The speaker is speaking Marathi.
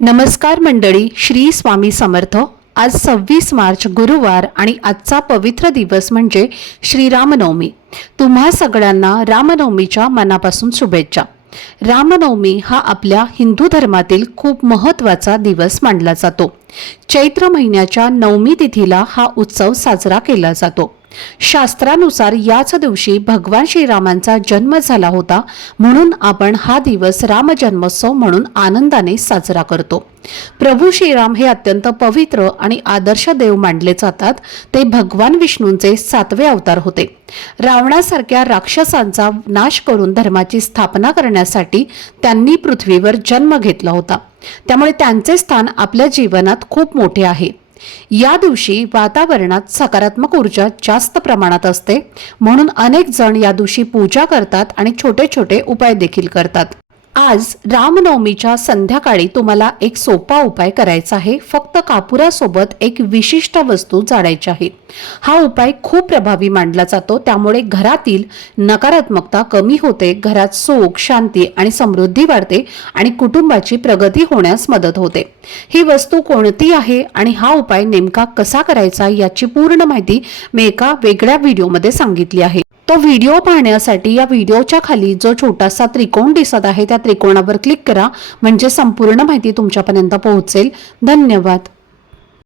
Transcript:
नमस्कार मंडळी, श्री स्वामी समर्थ। आज 26 मार्च गुरुवार आणि आजचा पवित्र दिवस म्हणजे श्रीरामनवमी। तुम्हा सगळ्यांना रामनवमीच्या मनापासून शुभेच्छा। रामनवमी हा आपल्या हिंदू धर्मातील खूप महत्त्वाचा दिवस मानला जातो। चैत्र महिन्याच्या नवमी तिथीला हा उत्सव साजरा केला जातो। शास्त्रानुसार याच दिवशी भगवान श्रीरामांचा जन्म झाला होता, म्हणून आपण हा दिवस राम जन्मोत्सव म्हणून आनंदाने साजरा करतो। प्रभू श्रीराम हे अत्यंत पवित्र आणि आदर्श देव मानले जातात। ते भगवान विष्णूंचे 7वे अवतार होते। रावणासारख्या राक्षसांचा नाश करून धर्माची स्थापना करण्यासाठी त्यांनी पृथ्वीवर जन्म घेतला होता। त्यामुळे त्यांचे स्थान आपल्या जीवनात खूप मोठे आहे। या दिवशी वातावरणात सकारात्मक ऊर्जा जास्त प्रमाणात असते, म्हणून अनेक जण या दिवशी पूजा करतात आणि छोटे छोटे उपाय देखील करतात। आज रामनवमीच्या संध्याकाळी तुम्हाला एक सोपा उपाय करायचा आहे। फक्त कापुरासोबत एक विशिष्ट वस्तू जाळायची आहे। हा उपाय खूप प्रभावी मानला जातो, त्यामुळे घरातील नकारात्मकता कमी होते, घरात सुख, शांती आणि समृद्धी वाढते आणि कुटुंबाची प्रगती होण्यास मदत होते। ही वस्तू कोणती आहे आणि हा उपाय नेमका कसा करायचा याची पूर्ण माहिती मी एका वेगळ्या व्हिडिओमध्ये सांगितली आहे। तो व्हिडिओ पाहण्यासाठी या व्हिडिओच्या खाली जो छोटासा त्रिकोण दिसत आहे त्या त्रिकोणावर क्लिक करा, म्हणजे संपूर्ण माहिती तुमच्यापर्यंत पोहोचेल। धन्यवाद।